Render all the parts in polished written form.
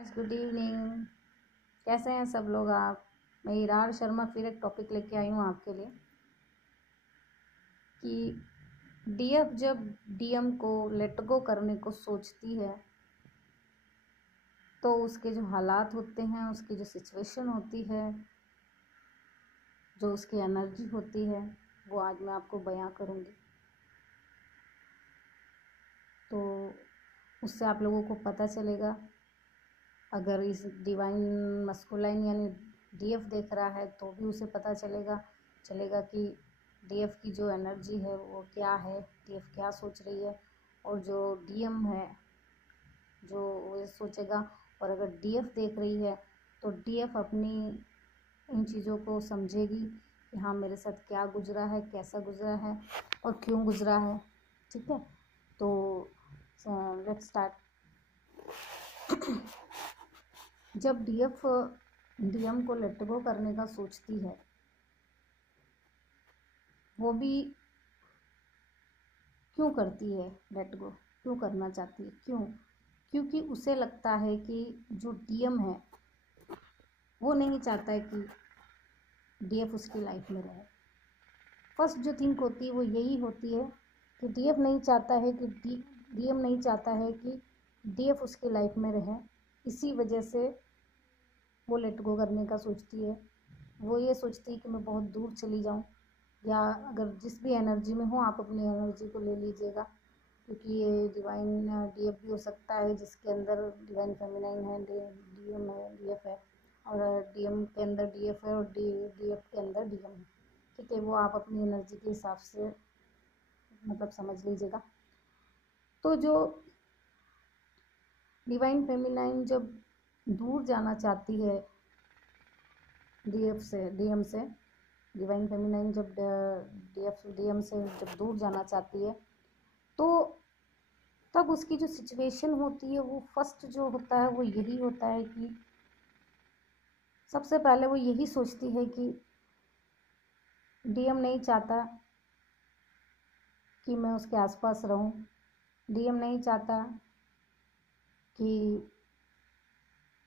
Good evening. कैसे हैं सब लोग आप। मैं इरार शर्मा फिर एक टॉपिक लेके आई हूँ आपके लिए कि डीएफ जब डीएम को लेट गो करने को सोचती है तो उसके जो हालात होते हैं, उसकी जो सिचुएशन होती है, जो उसकी एनर्जी होती है, वो आज मैं आपको बयां करूँगी। तो उससे आप लोगों को पता चलेगा, अगर इस डिवाइन मस्कुलाइन यानी डीएफ देख रहा है तो भी उसे पता चलेगा कि डीएफ की जो एनर्जी है वो क्या है, डीएफ क्या सोच रही है, और जो डीएम है जो वो सोचेगा। और अगर डीएफ देख रही है तो डीएफ अपनी इन चीज़ों को समझेगी कि हाँ, मेरे साथ क्या गुजरा है, कैसा गुजरा है और क्यों गुजरा है। ठीक है, तो लेट्स स्टार्ट। जब डीएफ डीएम को लेट गो करने का सोचती है, वो भी क्यों करती है, लेट गो क्यों करना चाहती है, क्योंकि उसे लगता है कि जो डीएम है वो नहीं चाहता है कि डीएफ उसकी लाइफ में रहे। फर्स्ट जो थिंक होती है वो यही होती है कि डीएफ नहीं चाहता है कि डीएम नहीं चाहता है कि डीएफ उसकी लाइफ में रहे। इसी वजह से वो लेट गो करने का सोचती है। वो ये सोचती है कि मैं बहुत दूर चली जाऊं, या अगर जिस भी एनर्जी में हो आप अपनी एनर्जी को ले लीजिएगा, क्योंकि ये डिवाइन डीएफ भी हो सकता है जिसके अंदर डिवाइन फेमिनाइन है, डीएम है, डीएफ है, और डीएम के अंदर डीएफ है और डीएफ के अंदर डीएम है। ठीक है, वो आप अपनी एनर्जी के हिसाब से मतलब समझ लीजिएगा। तो जो डिवाइन फेमिनाइन जब दूर जाना चाहती है डीएम से, डिवाइन फेमिनाइन जब डीएम से जब दूर जाना चाहती है तो तब उसकी जो सिचुएशन होती है वो फर्स्ट जो होता है वो यही होता है कि सबसे पहले वो यही सोचती है कि डीएम नहीं चाहता कि मैं उसके आसपास रहूं, डीएम नहीं चाहता कि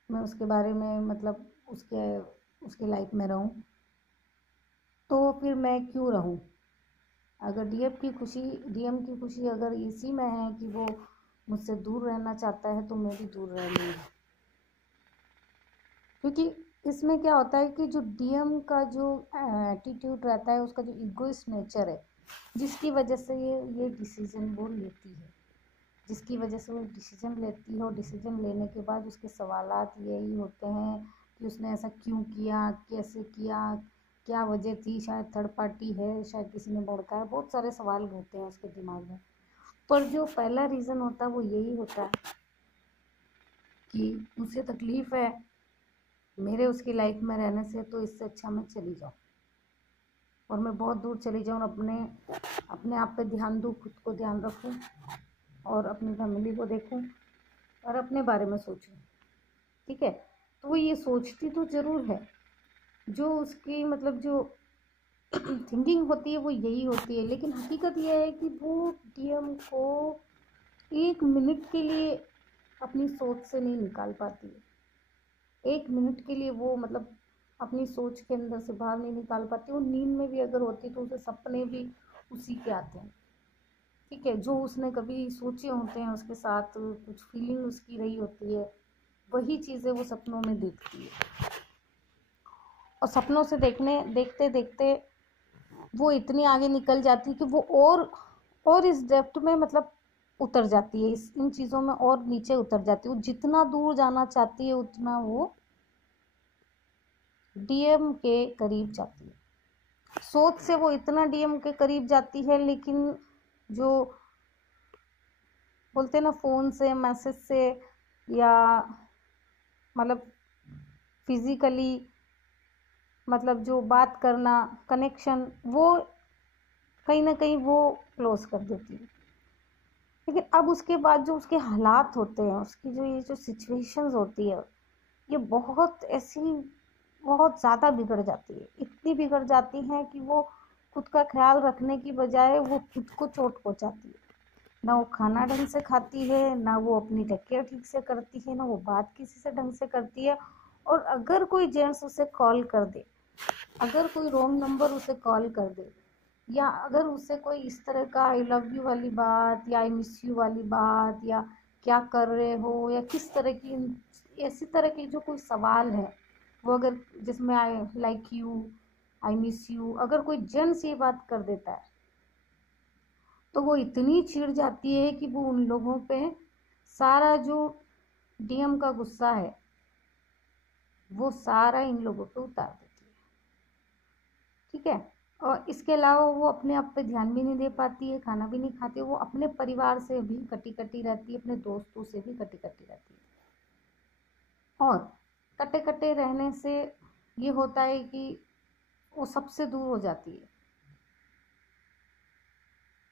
मैं उसके बारे में मतलब उसके लाइफ में रहूं, तो फिर मैं क्यों रहूं। अगर डीएम की खुशी अगर इसी में है कि वो मुझसे दूर रहना चाहता है तो मैं भी दूर रह लूँगी। क्योंकि इसमें क्या होता है कि जो डीएम का जो एटीट्यूड रहता है, उसका जो इगोइस्ट नेचर है, जिसकी वजह से ये डिसीजन वो लेती है, जिसकी वजह से वो डिसीजन लेती है। और डिसीजन लेने के बाद उसके सवालात यही होते हैं कि उसने ऐसा क्यों किया, कैसे किया, क्या वजह थी, शायद थर्ड पार्टी है, शायद किसी ने भड़काया, बहुत सारे सवाल होते हैं उसके दिमाग में। पर जो पहला रीज़न होता है वो यही होता है कि उसे तकलीफ़ है मेरे उसकी लाइफ में रहने से, तो इससे अच्छा मैं चली जाऊँ और मैं बहुत दूर चली जाऊँ, अपने आप पे ध्यान दूँ, खुद को ध्यान रखूँ और अपनी फैमिली को देखूँ और अपने बारे में सोचूं। ठीक है, तो वो ये सोचती तो ज़रूर है, जो उसकी मतलब जो थिंकिंग होती है वो यही होती है, लेकिन हकीकत यह है कि वो डीएम को 1 मिनट के लिए अपनी सोच से नहीं निकाल पाती है। 1 मिनट के लिए वो मतलब अपनी सोच के अंदर से बाहर नहीं निकाल पाती। वो नींद में भी अगर होती तो उसे सपने भी उसी के आते हैं। ठीक है, जो उसने कभी सोचे होते हैं, उसके साथ कुछ फीलिंग उसकी रही होती है, वही चीज़ें वो सपनों में देखती है। और सपनों से देखते देखते वो इतनी आगे निकल जाती है कि वो और इस डेप्थ में मतलब उतर जाती है, इन चीज़ों में और नीचे उतर जाती है। वो जितना दूर जाना चाहती है उतना वो डीएम के करीब जाती है। सोच से वो इतना डीएम के करीब जाती है, लेकिन जो बोलते हैं ना, फ़ोन से, मैसेज से, या मतलब फिज़िकली मतलब जो बात करना, कनेक्शन, वो कहीं ना कहीं वो क्लोज कर देती है। लेकिन अब उसके बाद जो उसके हालात होते हैं, उसकी जो ये जो सिचुएशंस होती है, ये बहुत ज़्यादा बिगड़ जाती है। इतनी बिगड़ जाती हैं कि वो खुद का ख्याल रखने की बजाय वो खुद को चोट पहुँचाती है। ना वो खाना ढंग से खाती है, ना वो अपनी टेक केयर ठीक से करती है, ना वो बात किसी से ढंग से करती है। और अगर कोई जेंट्स उसे कॉल कर दे, अगर कोई रॉन्ग नंबर उसे कॉल कर दे, या अगर उससे कोई इस तरह का आई लव यू वाली बात या आई मिस यू वाली बात या क्या कर रहे हो या किस तरह की ऐसी तरह की जो कोई सवाल है वो अगर जिसमें I like you, I miss you, अगर कोई जेंट्स ये बात कर देता है तो वो इतनी चिढ़ जाती है कि वो उन लोगों पे सारा जो डीएम का गुस्सा है वो सारा इन लोगों पे उतार देती है। ठीक है। और इसके अलावा वो अपने आप पे ध्यान भी नहीं दे पाती है, खाना भी नहीं खाती, वो अपने परिवार से भी कटी कटी रहती है, अपने दोस्तों से भी कटी कटी रहती है। और कटे कटे रहने से ये होता है कि वो सबसे दूर हो जाती है।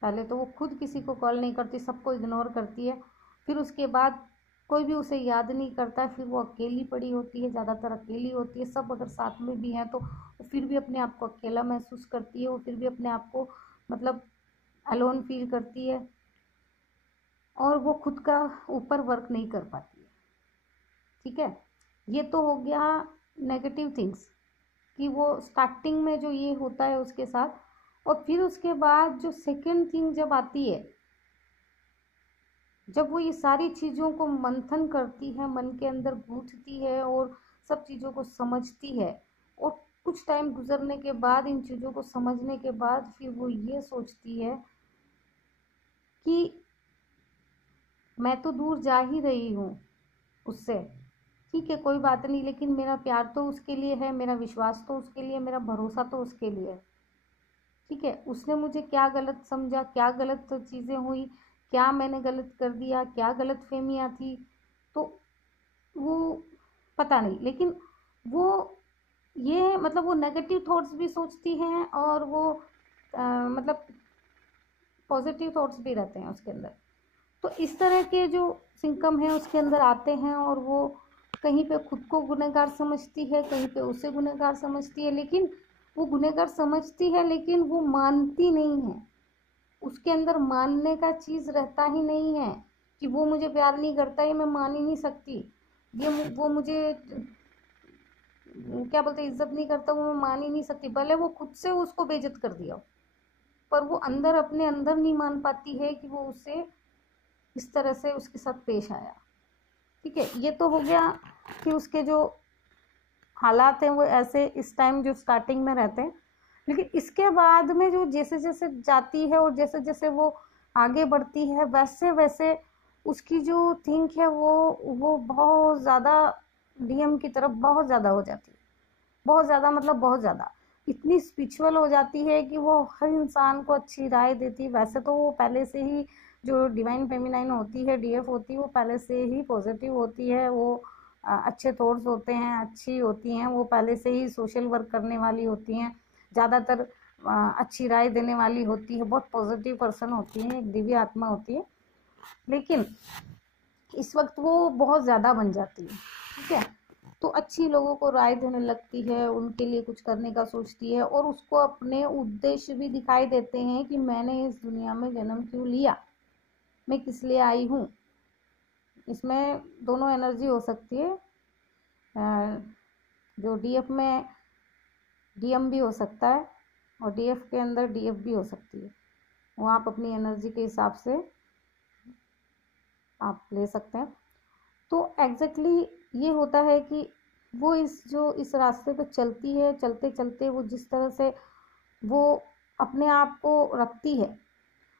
पहले तो वो खुद किसी को कॉल नहीं करती, सबको इग्नोर करती है, फिर उसके बाद कोई भी उसे याद नहीं करता है, फिर वो अकेली पड़ी होती है, ज़्यादातर अकेली होती है। सब अगर साथ में भी हैं तो वो फिर भी अपने आप को अकेला महसूस करती है, वो फिर भी अपने आप को मतलब अलोन फील करती है, और वो खुद का ऊपर वर्क नहीं कर पाती है। ठीक है। ये तो हो गया नेगेटिव थिंग्स कि वो स्टार्टिंग में जो ये होता है उसके साथ। और फिर उसके बाद जो सेकेंड थिंग जब आती है, जब वो ये सारी चीज़ों को मंथन करती है, मन के अंदर गूंथती है और सब चीज़ों को समझती है, और कुछ टाइम गुजरने के बाद इन चीज़ों को समझने के बाद फिर वो ये सोचती है कि मैं तो दूर जा ही रही हूँ उससे, ठीक है कोई बात नहीं, लेकिन मेरा प्यार तो उसके लिए है, मेरा विश्वास तो उसके लिए, मेरा भरोसा तो उसके लिए है। ठीक है। उसने मुझे क्या गलत समझा, क्या गलत चीज़ें हुई, क्या मैंने गलत कर दिया, क्या गलत फहमियाँ थी, तो वो पता नहीं, लेकिन वो ये मतलब वो नेगेटिव थॉट्स भी सोचती हैं और वो मतलब पॉजिटिव थॉट्स भी रहते हैं उसके अंदर। तो इस तरह के जो सिम्पटम हैं उसके अंदर आते हैं, और वो कहीं पे खुद को गुनहगार समझती है, कहीं पे उसे गुनहगार समझती है, लेकिन वो गुनहगार समझती है लेकिन वो मानती नहीं है। उसके अंदर मानने का चीज़ रहता ही नहीं है कि वो मुझे प्यार नहीं करता, ये मैं मान ही नहीं सकती, ये वो मुझे क्या बोलते इज्जत नहीं करता, वो मैं मान ही नहीं सकती, भले वो खुद से उसको बेइज्जत कर दिया हो, पर वो अंदर अपने अंदर नहीं मान पाती है कि वो उससे इस तरह से उसके साथ पेश आया। ठीक है। ये तो हो गया कि उसके जो हालात हैं वो ऐसे इस टाइम जो स्टार्टिंग में रहते हैं, लेकिन इसके बाद में जो जैसे जैसे जाती है और जैसे जैसे वो आगे बढ़ती है वैसे वैसे उसकी जो थिंक है वो बहुत ज़्यादा डीएम की तरफ बहुत ज़्यादा हो जाती है, बहुत ज़्यादा मतलब बहुत ज़्यादा, इतनी स्पिरिचुअल हो जाती है कि वो हर इंसान को अच्छी राय देती। वैसे तो वो पहले से ही जो डिवाइन फेमिनाइन होती है, डीएफ होती है, वो पहले से ही पॉजिटिव होती है, वो अच्छे थॉट्स होते हैं, अच्छी होती हैं, वो पहले से ही सोशल वर्क करने वाली होती हैं, ज़्यादातर अच्छी राय देने वाली होती है, बहुत पॉजिटिव पर्सन होती है, एक दिव्य आत्मा होती है। लेकिन इस वक्त वो बहुत ज़्यादा बन जाती है। ठीक है। तो अच्छी लोगों को राय देने लगती है, उनके लिए कुछ करने का सोचती है, और उसको अपने उद्देश्य भी दिखाई देते हैं कि मैंने इस दुनिया में जन्म क्यों लिया, मैं किस लिए आई हूँ। इसमें दोनों एनर्जी हो सकती है, जो डीएफ में डीएम भी हो सकता है और डीएफ के अंदर डीएफ भी हो सकती है, वो आप अपनी एनर्जी के हिसाब से आप ले सकते हैं। तो एग्जैक्टली ये होता है कि वो इस रास्ते पे चलती है, चलते चलते वो जिस तरह से वो अपने आप को रखती है,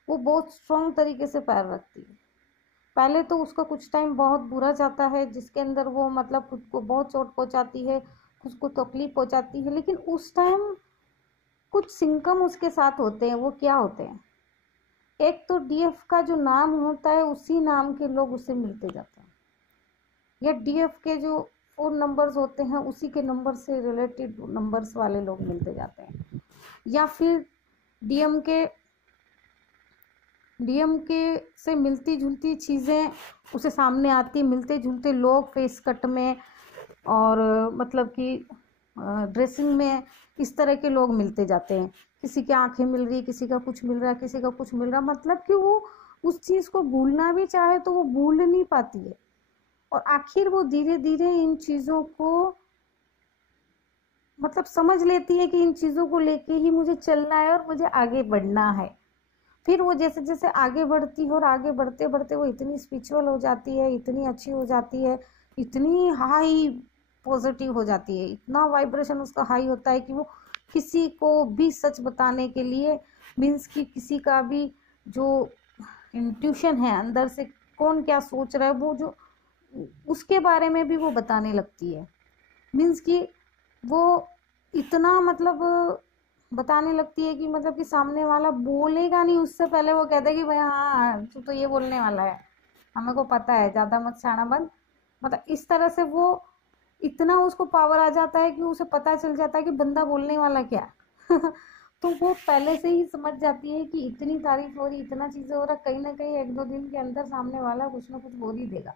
वो बहुत स्ट्रॉन्ग तरीके से पैर रखती है। पहले तो उसका कुछ टाइम बहुत बुरा जाता है, जिसके अंदर वो मतलब खुद को बहुत चोट पहुंचाती है, खुद को तकलीफ पहुंचाती है, लेकिन उस टाइम कुछ सिम्पटम उसके साथ होते हैं। वो क्या होते हैं? एक तो डीएफ का जो नाम होता है उसी नाम के लोग उससे मिलते जाते हैं, या डीएफ के जो 4 नंबर्स होते हैं उसी के नंबर से रिलेटेड नंबर्स वाले लोग मिलते जाते हैं, या फिर डीएम के से मिलती जुलती चीज़ें उसे सामने आती, मिलते जुलते लोग फेस कट में और मतलब कि ड्रेसिंग में इस तरह के लोग मिलते जाते हैं। किसी की आंखें मिल रही, किसी का कुछ मिल रहा है, किसी का कुछ मिल रहा, मतलब कि वो उस चीज को भूलना भी चाहे तो वो भूल नहीं पाती है, और आखिर वो धीरे धीरे इन चीजों को मतलब समझ लेती है कि इन चीजों को लेके ही मुझे चलना है और मुझे आगे बढ़ना है। फिर वो जैसे जैसे आगे बढ़ती है और आगे बढ़ते बढ़ते वो इतनी स्पिरिचुअल हो जाती है, इतनी अच्छी हो जाती है, इतनी हाई पॉजिटिव हो जाती है, इतना वाइब्रेशन उसका हाई होता है कि वो किसी को भी सच बताने के लिए मीन्स कि किसी का भी जो इंट्यूशन है अंदर से कौन क्या सोच रहा है वो जो उसके बारे में भी वो बताने लगती है। मीन्स कि वो इतना मतलब बताने लगती है कि मतलब कि सामने वाला बोलेगा नहीं उससे पहले वो कहता है कि भाई हाँ तू तो ये बोलने वाला है, हमें को पता है, ज्यादा मत शाना बन। मतलब इस तरह से वो इतना उसको पावर आ जाता है कि उसे पता चल जाता है कि बंदा बोलने वाला क्या तो वो पहले से ही समझ जाती है कि इतनी तारीफ हो रही, इतना चीजें हो रहा, कहीं ना कहीं एक दो दिन के अंदर सामने वाला कुछ ना कुछ बोल ही देगा।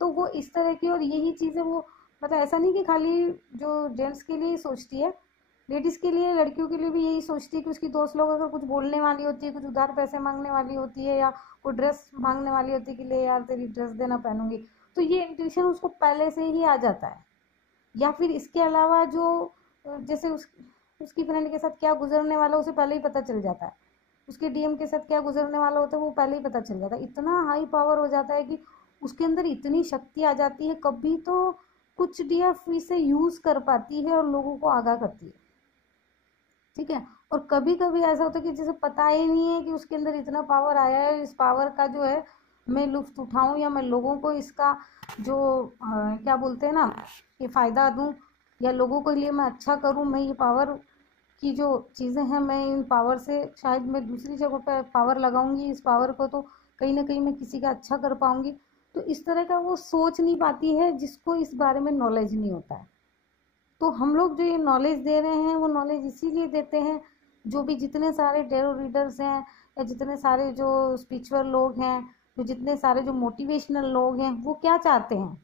तो वो इस तरह की, और यही चीजें वो मतलब ऐसा नहीं कि खाली जो जेंट्स के लिए ही सोचती है, लेडीज के लिए, लड़कियों के लिए भी यही सोचती है कि उसकी दोस्त लोग अगर कुछ बोलने वाली होती है, कुछ उधार पैसे मांगने वाली होती है या कोई ड्रेस मांगने वाली होती है कि ले यार तेरी ड्रेस देना पहनूंगी, तो ये इंट्यूशन उसको पहले से ही आ जाता है। या फिर इसके अलावा जो जैसे उसकी फ्रेंड के साथ क्या गुजरने वाला उसे पहले ही पता चल जाता है, उसके डीएम के साथ क्या गुजरने वाला होता है वो पहले ही पता चल जाता है। इतना हाई पावर हो जाता है कि उसके अंदर इतनी शक्ति आ जाती है। कभी तो कुछ डीएफ इसे यूज कर पाती है और लोगों को आगाह करती है, ठीक है। और कभी कभी ऐसा होता है कि जिसे पता ही नहीं है कि उसके अंदर इतना पावर आया है, इस पावर का जो है मैं लुत्फ उठाऊं या मैं लोगों को इसका जो क्या बोलते हैं ना कि फायदा दूं या लोगों के लिए मैं अच्छा करूं, मैं ये पावर की जो चीज़ें हैं मैं इन पावर से शायद मैं दूसरी जगह पर पावर लगाऊंगी इस पावर को, तो कहीं ना कहीं मैं किसी का अच्छा कर पाऊंगी। तो इस तरह का वो सोच नहीं पाती है जिसको इस बारे में नॉलेज नहीं होता है। तो हम लोग जो ये नॉलेज दे रहे हैं वो नॉलेज इसीलिए देते हैं, जो भी जितने सारे टेरो रीडर्स हैं या जितने सारे जो स्पिरिचुअल लोग हैं, जो जितने सारे जो मोटिवेशनल लोग हैं, वो क्या चाहते हैं,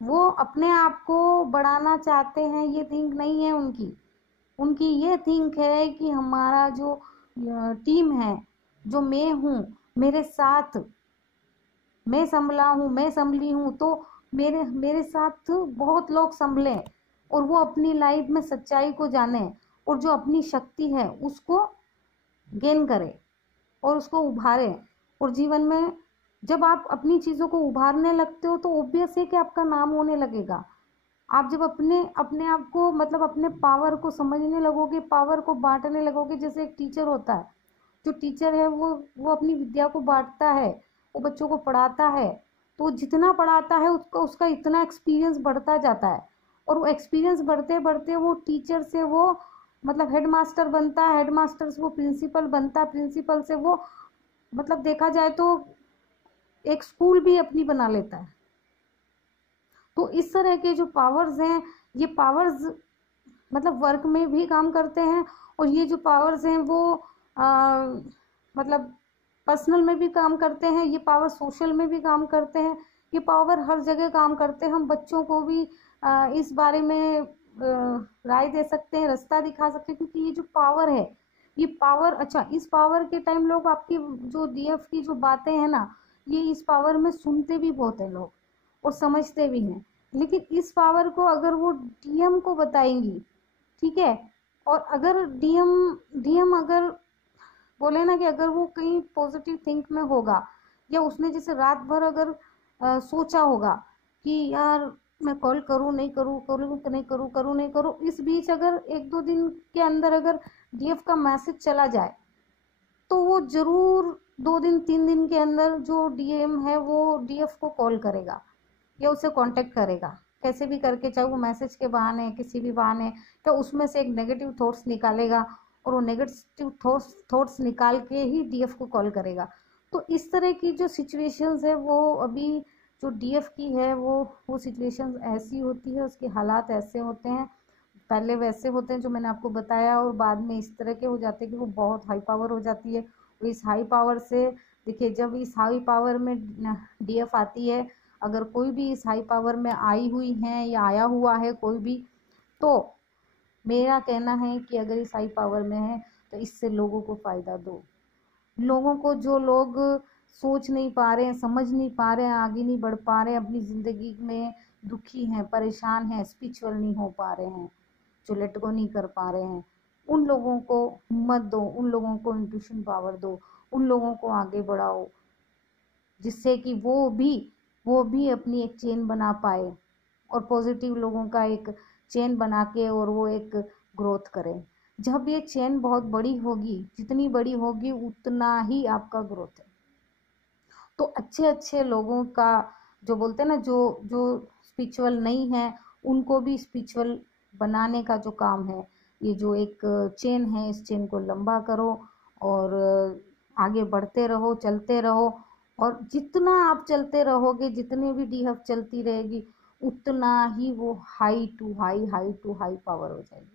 वो अपने आप को बढ़ाना चाहते हैं। ये थिंक नहीं है उनकी, उनकी ये थिंक है कि हमारा जो टीम है, जो मैं हूँ, मेरे साथ मैं संभला हूँ, मैं संभली हूँ, तो मेरे मेरे साथ बहुत लोग संभले और वो अपनी लाइफ में सच्चाई को जाने और जो अपनी शक्ति है उसको गेन करे और उसको उभारे। और जीवन में जब आप अपनी चीज़ों को उभारने लगते हो तो ऑब्वियस है कि आपका नाम होने लगेगा। आप जब अपने अपने आप को मतलब अपने पावर को समझने लगोगे, पावर को बांटने लगोगे, जैसे एक टीचर होता है, जो टीचर है वो अपनी विद्या को बांटता है, वो बच्चों को पढ़ाता है, तो जितना पढ़ाता है उसका उसका इतना एक्सपीरियंस बढ़ता जाता है। और वो एक्सपीरियंस बढ़ते बढ़ते वो टीचर से वो मतलब हेड मास्टर बनता है, हेड मास्टर से वो प्रिंसिपल बनता है, प्रिंसिपल से वो मतलब देखा जाए तो एक स्कूल भी अपनी बना लेता है। तो इस तरह के जो पावर्स हैं, ये पावर्स मतलब वर्क में भी काम करते हैं, और ये जो पावर्स हैं वो मतलब पर्सनल में भी काम करते हैं, ये पावर सोशल में भी काम करते हैं, ये पावर हर जगह काम करते हैं। हम बच्चों को भी इस बारे में राय दे सकते हैं, रास्ता दिखा सकते हैं, क्योंकि ये जो पावर है, ये पावर अच्छा इस पावर के टाइम लोग आपकी जो डीएफ की जो बातें हैं ना, ये इस पावर में सुनते भी बहुत है लोग और समझते भी हैं। लेकिन इस पावर को अगर वो डीएम को बताएंगी, ठीक है, और अगर डीएम डीएम अगर बोले ना कि अगर वो कहीं पॉजिटिव थिंक में होगा या उसने जैसे रात भर अगर सोचा होगा कि यार मैं कॉल करूँ नहीं करूँ, करूँ नहीं करूँ, करूँ नहीं करूँ, इस बीच अगर एक दो दिन के अंदर अगर डीएफ का मैसेज चला जाए तो वो जरूर 2 दिन 3 दिन के अंदर जो डीएम है वो डीएफ को कॉल करेगा या उससे कांटेक्ट करेगा, कैसे भी करके, चाहे वो मैसेज के बहाने किसी भी बहाने, तो उसमें से एक नेगेटिव थॉट्स निकालेगा और वो नेगेटिव थॉट्स निकाल के ही डीएफ को कॉल करेगा। तो इस तरह की जो सिचुएशंस है वो अभी जो डीएफ की है वो सिचुएशंस ऐसी होती है, उसके हालात ऐसे होते हैं, पहले वैसे होते हैं जो मैंने आपको बताया, और बाद में इस तरह के हो जाते हैं कि वो बहुत हाई पावर हो जाती है। और इस हाई पावर से देखिए, जब इस हाई पावर में डीएफ आती है, अगर कोई भी इस हाई पावर में आई हुई है या आया हुआ है कोई भी, तो मेरा कहना है कि अगर इस हाई पावर में है तो इससे लोगों को फ़ायदा दो, लोगों को, जो लोग सोच नहीं पा रहे हैं, समझ नहीं पा रहे हैं, आगे नहीं बढ़ पा रहे हैं अपनी ज़िंदगी में, दुखी हैं, परेशान हैं, स्पिरिचुअल नहीं हो पा रहे हैं, जो लेट गो नहीं कर पा रहे हैं, उन लोगों को हिम्मत दो, उन लोगों को इंट्यूशन पावर दो, उन लोगों को आगे बढ़ाओ, जिससे कि वो भी अपनी एक चेन बना पाए और पॉजिटिव लोगों का एक चेन बना के और वो एक ग्रोथ करें। जब ये चेन बहुत बड़ी होगी, जितनी बड़ी होगी उतना ही आपका ग्रोथ है। तो अच्छे अच्छे लोगों का, जो बोलते हैं ना, जो जो स्पिरिचुअल नहीं है उनको भी स्पिरिचुअल बनाने का जो काम है, ये जो एक चेन है, इस चेन को लंबा करो और आगे बढ़ते रहो, चलते रहो। और जितना आप चलते रहोगे, जितनी भी डीहफ चलती रहेगी, उतना ही वो high to high, high to high power हो जाएगी।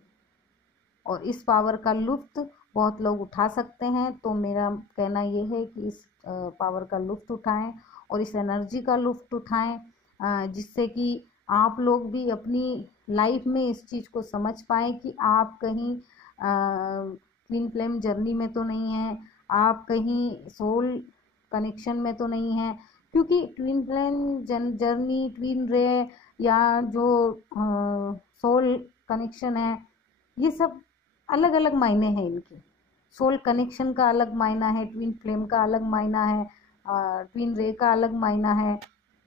और इस पावर का लुत्फ बहुत लोग उठा सकते हैं। तो मेरा कहना ये है कि इस पावर का लुत्फ उठाएं और इस एनर्जी का लुत्फ उठाएं, जिससे कि आप लोग भी अपनी लाइफ में इस चीज़ को समझ पाएँ कि आप कहीं ट्विन फ्लेम जर्नी में तो नहीं हैं, आप कहीं सोल कनेक्शन में तो नहीं हैं। क्योंकि ट्विन फ्लेम जर्नी, ट्विन रे या जो सोल कनेक्शन है, ये सब अलग अलग मायने हैं इनके। सोल कनेक्शन का अलग मायना है, ट्विन फ्लेम का अलग मायना है, ट्विन रे का अलग मायना है,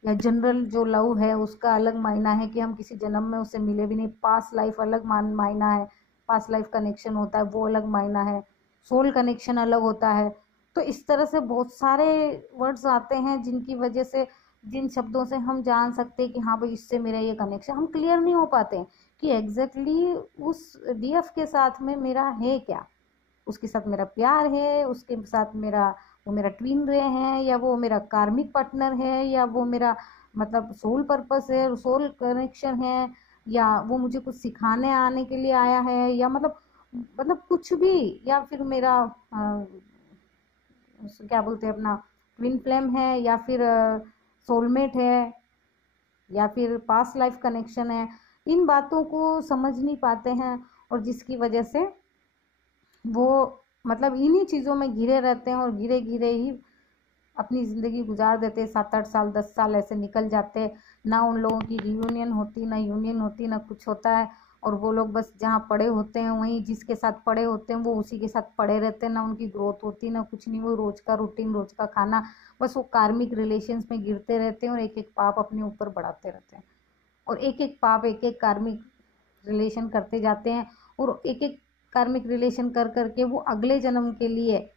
या जनरल जो लव है उसका अलग मायना है कि हम किसी जन्म में उससे मिले भी नहीं। पास्ट लाइफ अलग मायना है, पास्ट लाइफ कनेक्शन होता है, वो अलग मायना है। सोल कनेक्शन अलग होता है। तो इस तरह से बहुत सारे वर्ड्स आते हैं जिनकी वजह से, जिन शब्दों से हम जान सकते हैं कि हाँ भाई इससे मेरा ये कनेक्शन, हम क्लियर नहीं हो पाते कि एग्जैक्टली उस डीएफ के साथ में मेरा है क्या, उसके साथ मेरा प्यार है, उसके साथ वो मेरा ट्विन रे है, या वो मेरा कार्मिक पार्टनर है, या वो मेरा मतलब सोल पर्पस है, सोल कनेक्शन है, या वो मुझे कुछ सिखाने आने के लिए आया है, या मतलब कुछ भी, या फिर मेरा क्या बोलते हैं अपना ट्विन फ्लेम है, या फिर सोलमेट है, या फिर पास्ट लाइफ कनेक्शन है। इन बातों को समझ नहीं पाते हैं और जिसकी वजह से वो मतलब इन्हीं चीज़ों में घिरे रहते हैं और घिरे घिरे ही अपनी ज़िंदगी गुजार देते हैं। 7-8 साल 10 साल ऐसे निकल जाते हैं, ना उन लोगों की रियूनियन होती, ना यूनियन होती, ना कुछ होता है। और वो लोग बस जहाँ पड़े होते हैं, वहीं जिसके साथ पड़े होते हैं वो उसी के साथ पड़े रहते हैं, ना उनकी ग्रोथ होती, ना कुछ नहीं। वो रोज़ का रूटीन, रोज़ का खाना, बस वो कार्मिक रिलेशंस में गिरते रहते हैं और एक एक पाप अपने ऊपर बढ़ाते रहते हैं, और एक एक पाप, एक एक कार्मिक रिलेशन करते जाते हैं। और एक एक कार्मिक रिलेशन कर करके वो अगले जन्म के लिए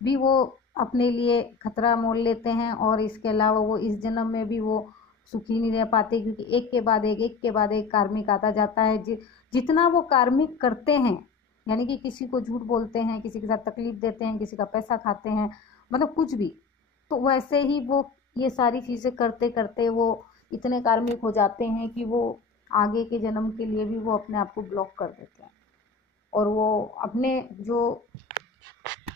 भी वो अपने लिए खतरा मोल लेते हैं, और इसके अलावा वो इस जन्म में भी वो सुखी नहीं रह पाते, क्योंकि एक के बाद एक कार्मिक आता जाता है। जितना वो कार्मिक करते हैं, यानी कि किसी को झूठ बोलते हैं, किसी के साथ तकलीफ देते हैं, किसी का पैसा खाते हैं, मतलब कुछ भी, तो वैसे ही वो ये सारी चीज़ें करते करते वो इतने कार्मिक हो जाते हैं कि वो आगे के जन्म के लिए भी वो अपने आप को ब्लॉक कर देते हैं। और वो अपने जो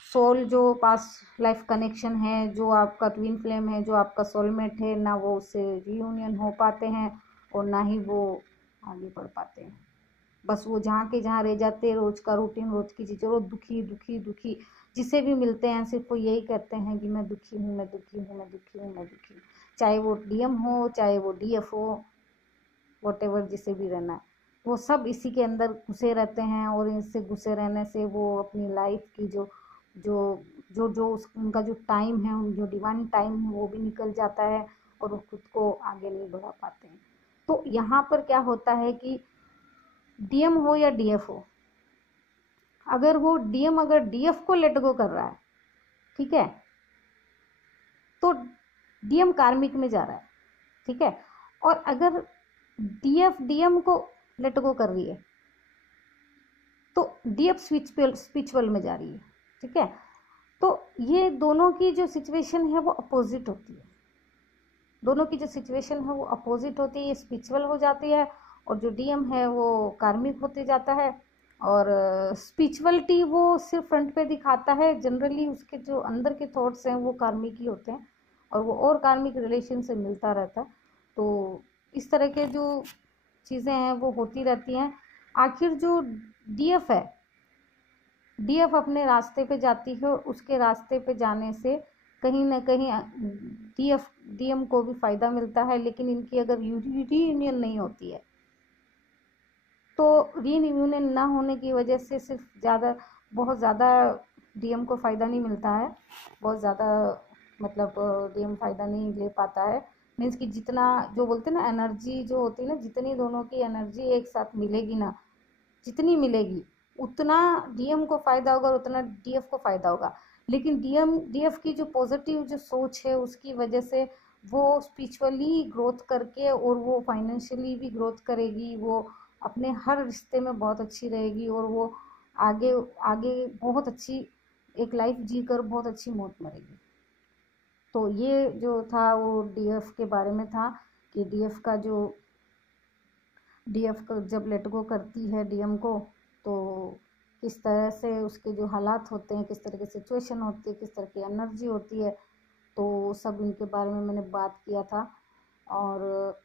सोल, जो पास्ट लाइफ कनेक्शन है, जो आपका ट्विन फ्लेम है, जो आपका सोलमेट है, ना वो उससे रियूनियन हो पाते हैं और ना ही वो आगे बढ़ पाते हैं। बस वो जहाँ के जहाँ रह जाते हैं, रोज का रूटीन, रोज की चीज़ों, वो दुखी दुखी दुखी, जिसे भी मिलते हैं सिर्फ वो यही कहते हैं कि मैं दुखी हूँ, मैं दुखी हूँ, मैं दुखी हूँ, मैं दुखी हूँ। चाहे वो डीएम हो, चाहे वो डीएफ हो, वॉटेवर जिसे भी रहना है, वो सब इसी के अंदर घुसे रहते हैं। और इससे घुसे रहने से वो अपनी लाइफ की जो जो जो जो उनका जो टाइम है, जो डिवाइन टाइम है, वो भी निकल जाता है और वो खुद को आगे नहीं बढ़ा पाते हैं। तो यहाँ पर क्या होता है कि डीएम हो या डीएफ हो, अगर वो डीएम अगर डीएफ को लेट गो कर रहा है, ठीक है, तो डीएम कार्मिक में जा रहा है, ठीक है। और अगर डीएफ डीएम को लेट गो कर रही है, तो डीएफ स्पिरिचुअल में जा रही है, ठीक है। तो ये दोनों की जो सिचुएशन है वो अपोजिट होती है, दोनों की जो सिचुएशन है वो अपोजिट होती है। ये स्पिरिचुअल हो जाती है और जो डीएम है वो कार्मिक होते जाता है। और स्पिरिचुअलिटी वो सिर्फ फ्रंट पे दिखाता है, जनरली उसके जो अंदर के थॉट्स हैं वो कार्मिक ही होते हैं, और वो और कार्मिक रिलेशन से मिलता रहता है। तो इस तरह के जो चीज़ें हैं वो होती रहती हैं। आखिर जो डीएफ है डीएफ अपने रास्ते पे जाती है और उसके रास्ते पे जाने से कहीं ना कहीं डीएम को भी फ़ायदा मिलता है। लेकिन इनकी अगर रीयूनियन नहीं होती है तो रीयूनियन ना होने की वजह से सिर्फ बहुत ज़्यादा डीएम को फ़ायदा नहीं मिलता है, बहुत ज़्यादा मतलब डीएम फ़ायदा नहीं ले पाता है। मीन्स कि जितना जो बोलते हैं ना एनर्जी जो होती है ना, जितनी दोनों की एनर्जी एक साथ मिलेगी ना, जितनी मिलेगी उतना डीएम को फ़ायदा होगा और उतना डीएफ को फ़ायदा होगा। लेकिन डीएफ की जो पॉजिटिव जो सोच है उसकी वजह से वो स्पिरिचुअली ग्रोथ करके और वो फाइनेंशियली भी ग्रोथ करेगी, वो अपने हर रिश्ते में बहुत अच्छी रहेगी और वो आगे आगे बहुत अच्छी एक लाइफ जीकर बहुत अच्छी मौत मरेगी। तो ये जो था वो डीएफ के बारे में था कि डीएफ को जब लेट गो करती है डीएम को तो किस तरह से उसके जो हालात होते हैं, किस तरह की सिचुएशन होती है, किस तरह की एनर्जी होती है, तो सब इनके बारे में मैंने बात किया था। और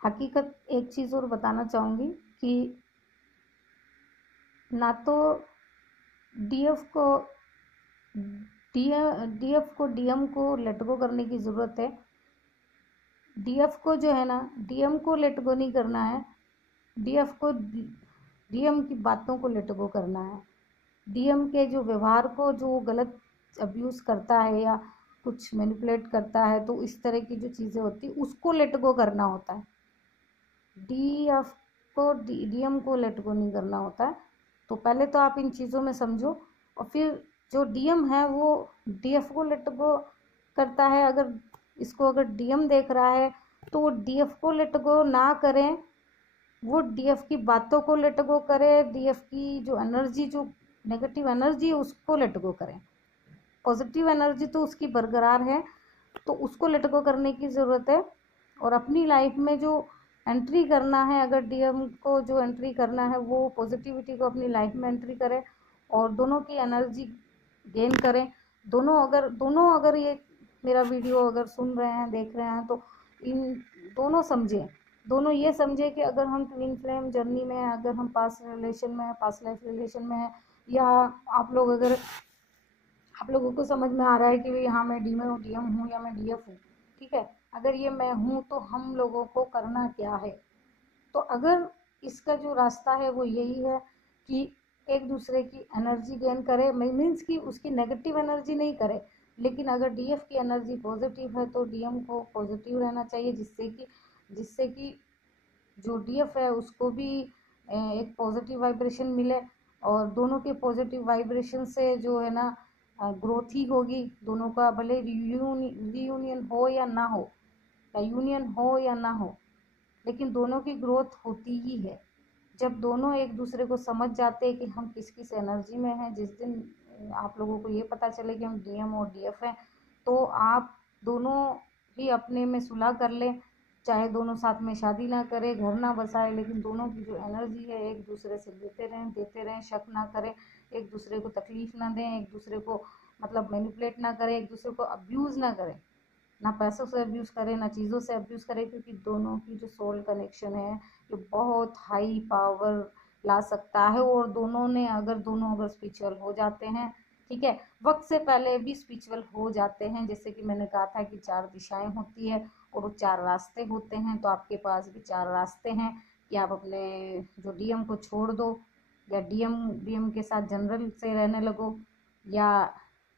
हकीकत एक चीज़ और बताना चाहूँगी कि ना तो डीएफ को डीएम को लेट गो करने की ज़रूरत है। डीएफ को जो है ना डीएम को लेट गो नहीं करना है, डीएफ को डीएम की बातों को लेट गो करना है। डीएम के जो व्यवहार को जो गलत अब्यूज़ करता है या कुछ मैनिपुलेट करता है, तो इस तरह की जो चीज़ें होती उसको लेट गो करना होता है। डीएफ को डीएम को लेट गो नहीं करना होता है। तो पहले तो आप इन चीज़ों में समझो और फिर जो डीएम है वो डीएफ को लेट गो करता है। अगर डीएम देख रहा है तो वो डीएफ को लेट गो ना करें, वो डीएफ की बातों को लेट गो करे, डीएफ की जो एनर्जी जो नेगेटिव एनर्जी है उसको लेट गो करें। पॉजिटिव एनर्जी तो उसकी बरकरार है, तो उसको लेट गो करने की ज़रूरत है। और अपनी लाइफ में जो एंट्री करना है, अगर डीएम को जो एंट्री करना है वो पॉजिटिविटी को अपनी लाइफ में एंट्री करे और दोनों की एनर्जी गेन करें। दोनों अगर ये मेरा वीडियो अगर सुन रहे हैं, देख रहे हैं, तो इन दोनों ये समझे कि अगर हम ट्विन फ्लेम जर्नी में हैं, अगर हम पास्ट लाइफ रिलेशन में हैं, या आप लोगों को समझ में आ रहा है कि भाई हाँ मैं डीएम हूँ या मैं डीएफ हूँ, ठीक है। अगर ये मैं हूँ तो हम लोगों को करना क्या है? तो अगर इसका जो रास्ता है वो यही है कि एक दूसरे की एनर्जी गेन करे, मीन्स कि उसकी नेगेटिव एनर्जी नहीं करे। लेकिन अगर डीएफ की एनर्जी पॉजिटिव है तो डीएम को पॉजिटिव रहना चाहिए, जिससे कि जो डीएफ है उसको भी एक पॉजिटिव वाइब्रेशन मिले और दोनों के पॉजिटिव वाइब्रेशन से जो है ना ग्रोथ ही होगी दोनों का, भले रीयूनियन हो या ना हो, या यूनियन हो या ना हो, लेकिन दोनों की ग्रोथ होती ही है। जब दोनों एक दूसरे को समझ जाते हैं कि हम किस किस एनर्जी में हैं, जिस दिन आप लोगों को ये पता चले कि हम डीएम और डीएफ हैं, तो आप दोनों ही अपने में सुलह कर लें। चाहे दोनों साथ में शादी ना करें, घर ना बसाए, लेकिन दोनों की जो एनर्जी है एक दूसरे से देते रहें, शक ना करें, एक दूसरे को तकलीफ़ ना दें, एक दूसरे को मतलब मैनिपुलेट ना करें, एक दूसरे को अब्यूज़ ना करें, ना पैसों से अब्यूज़ करें, ना चीज़ों से अब्यूज़ करें। क्योंकि दोनों की जो सोल कनेक्शन है ये बहुत हाई पावर ला सकता है। और दोनों अगर स्पिरिचुअल हो जाते हैं, ठीक है, वक्त से पहले भी स्पिरिचुअल हो जाते हैं। जैसे कि मैंने कहा था कि 4 दिशाएं होती है और वो 4 रास्ते होते हैं, तो आपके पास भी 4 रास्ते हैं कि आप अपने जो डीएम को छोड़ दो, या डीएम के साथ जनरल से रहने लगो, या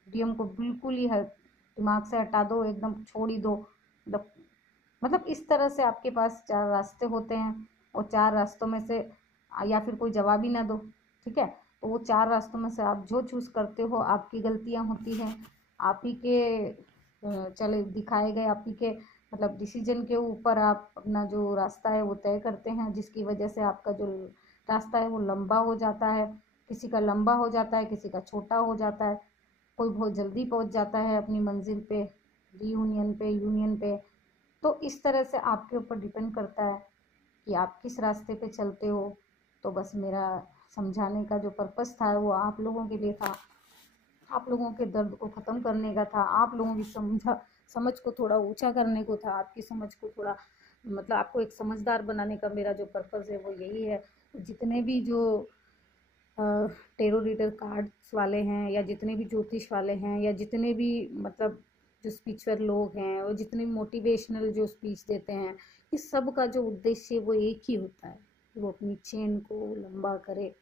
डीएम को बिल्कुल ही दिमाग से हटा दो, एकदम छोड़ ही दो। मतलब इस तरह से आपके पास 4 रास्ते होते हैं और 4 रास्तों में से या फिर कोई जवाब ही ना दो, ठीक है। तो वो 4 रास्तों में से आप जो चूज़ करते हो, आपकी गलतियां होती हैं, आप ही के चले दिखाए गए आप ही के मतलब डिसीजन के ऊपर आप अपना जो रास्ता है वो तय करते हैं, जिसकी वजह से आपका जो रास्ता है वो लंबा हो जाता है। किसी का लंबा हो जाता है, किसी का छोटा हो जाता है, कोई बहुत जल्दी पहुंच जाता है अपनी मंजिल पे, रीयूनियन पे, यूनियन पे। तो इस तरह से आपके ऊपर डिपेंड करता है कि आप किस रास्ते पे चलते हो। तो बस मेरा समझाने का जो पर्पस था वो आप लोगों के लिए था, आप लोगों के दर्द को ख़त्म करने का था, आप लोगों की समझ को थोड़ा ऊंचा करने को था, आपकी समझ को थोड़ा मतलब आपको एक समझदार बनाने का मेरा जो पर्पस है वो यही है। जितने भी जो टेरो रीडर कार्ड्स वाले हैं, या जितने भी ज्योतिष वाले हैं, या जितने भी मतलब जो स्पिरिचुअल लोग हैं, और जितने भी मोटिवेशनल जो स्पीच देते हैं, इस सब का जो उद्देश्य वो एक ही होता है, वो अपनी चेन को लंबा करे,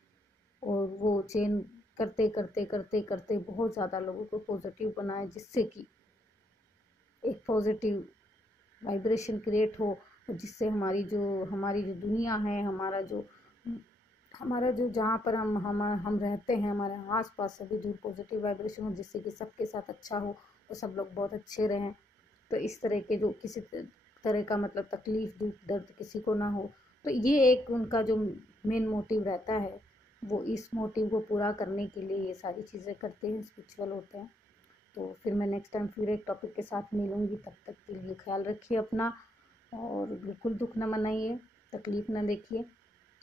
और वो चेन करते करते करते करते बहुत ज़्यादा लोगों को पॉजिटिव बनाए, जिससे कि एक पॉजिटिव वाइब्रेशन क्रिएट हो, जिससे हमारी जो दुनिया है, हमारा जो जहाँ पर हम रहते हैं, हमारे आसपास सभी दूर पॉजिटिव वाइब्रेशन हो, जिससे कि सबके साथ अच्छा हो और सब लोग बहुत अच्छे रहें। तो इस तरह के जो किसी तरह का मतलब तकलीफ, दुख, दर्द किसी को ना हो, तो ये एक उनका जो मेन मोटिव रहता है, वो इस मोटिव को पूरा करने के लिए ये सारी चीज़ें करते हैं, स्पिरिचुअल होते हैं। तो फिर मैं नेक्स्ट टाइम फिर एक टॉपिक के साथ मिलूँगी, तब तक के लिए ख्याल रखिए अपना, और बिल्कुल दुख न मनाइए, तकलीफ़ न देखिए,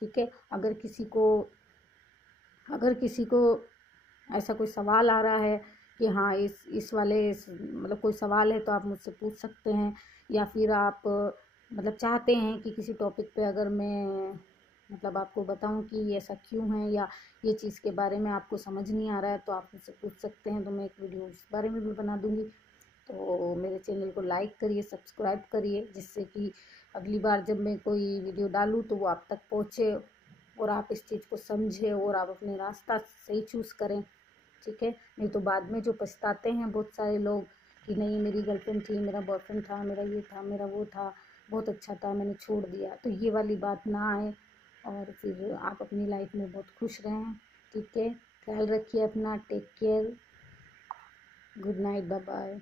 ठीक है। अगर किसी को ऐसा कोई सवाल आ रहा है कि हाँ इस वाले मतलब कोई सवाल है, तो आप मुझसे पूछ सकते हैं, या फिर आप मतलब चाहते हैं कि किसी टॉपिक पे अगर मैं मतलब आपको बताऊं कि ये ऐसा क्यों है, या ये चीज़ के बारे में आपको समझ नहीं आ रहा है, तो आप मुझसे पूछ सकते हैं, तो मैं एक वीडियो उस बारे में भी बना दूंगी। तो मेरे चैनल को लाइक करिए, सब्सक्राइब करिए, जिससे कि अगली बार जब मैं कोई वीडियो डालूँ तो वो आप तक पहुँचे, और आप इस चीज़ को समझें, और आप अपने रास्ता सही चूज़ करें, ठीक है। नहीं तो बाद में जो पछताते हैं बहुत सारे लोग कि नहीं मेरी गर्लफ्रेंड थी, मेरा बॉयफ्रेंड था, मेरा ये था, मेरा वो था, बहुत अच्छा था, मैंने छोड़ दिया, तो ये वाली बात ना आए, और फिर आप अपनी लाइफ में बहुत खुश रहें, ठीक है। ख्याल रखिए अपना, take care, good night, bye bye.